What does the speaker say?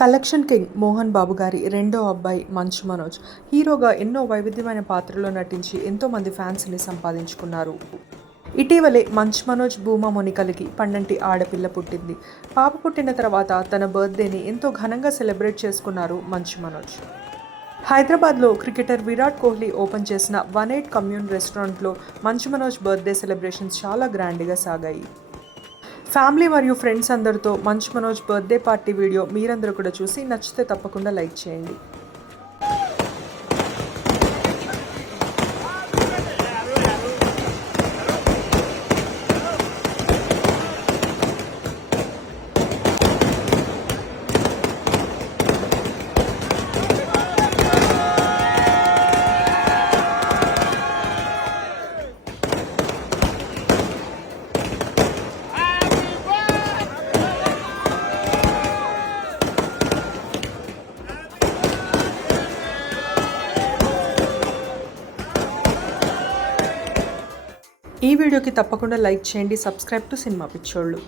Collection king Mohan Babu గారి రెండో అబ్బాయి మంచు మనోజ్. హీరోగా ఎన్నో వైవిధ్యమైన పాత్రలో నటించి ఎంతోమంది ఫ్యాన్స్ని సంపాదించుకున్నారు. ఇటీవలే మంచు మనోజ్ భూమా మొనికలకి పండంటి ఆడపిల్ల పుట్టింది. పాప పుట్టిన తర్వాత తన బర్త్డేని ఎంతో ఘనంగా సెలబ్రేట్ చేసుకున్నారు మంచు మనోజ్. హైదరాబాద్లో క్రికెటర్ విరాట్ కోహ్లీ ఓపెన్ చేసిన వన్ ఎయిట్ కమ్యూన్ రెస్టారెంట్లో మంచు మనోజ్ బర్త్డే సెలబ్రేషన్స్ చాలా గ్రాండ్గా సాగాయి. ఫ్యామిలీ మరియు ఫ్రెండ్స్ అందరితో Manchu Manoj birthday party video మీరందరూ కూడా చూసి నచ్చితే తప్పకుండా లైక్ చేయండి. ఈ వీడియోకి తప్పకుండా లైక్ చేయండి సబ్స్క్రైబ్ టు సినిమా పిచ్చోళ్ళు.